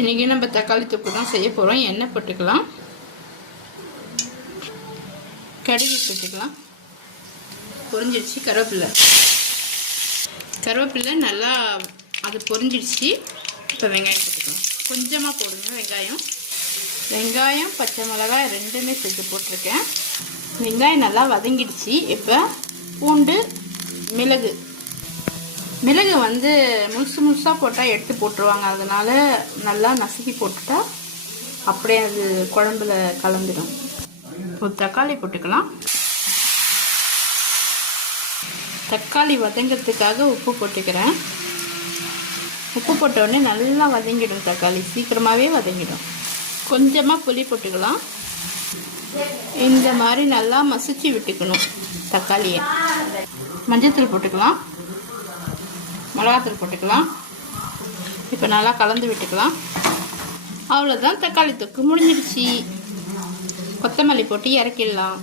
இன்றைக்கி நம்ம தக்காளி தொக்கு தான் செய்ய போகிறோம். எண்ணெய் போட்டுக்கலாம், கடுகு போட்டுக்கலாம், பொரிஞ்சிடுச்சு. கருவேப்பிலை நல்லா அது பொரிஞ்சிடுச்சு. இப்போ வெங்காயம் போட்டுக்கலாம், கொஞ்சமாக போடுங்க. வெங்காயம் பச்சை மிளகாய் ரெண்டுமே சேர்த்து போட்டிருக்கேன். வெங்காயம் நல்லா வதங்கிடுச்சு. இப்போ பூண்டு, மிளகு வந்து முழுசாக போட்டால் எடுத்து போட்டுருவாங்க. அதனால் நல்லா நசுக்கி போட்டுட்டா அப்படியே அது குழம்புல கலந்துடும். ஒரு தக்காளி போட்டுக்கலாம். தக்காளி வதங்கிறதுக்காக உப்பு போட்டுக்கிறேன். உப்பு போட்ட உடனே நல்லா வதங்கிடும். தக்காளி சீக்கிரமாகவே வதங்கிடும். கொஞ்சமாக புளி போட்டுக்கலாம். இந்த மாதிரி நல்லா மசிச்சு விட்டுக்கணும் தக்காளியை. மஞ்சத்தூள் போட்டுக்கலாம், மிளகாத்தூள் போட்டுக்கலாம். இப்போ நல்லா கலந்து விட்டுக்கலாம். அவ்வளோதான், தக்காளி தொக்கு முடிஞ்சிடுச்சு. கொத்தமல்லி போட்டு இறக்கிடலாம்.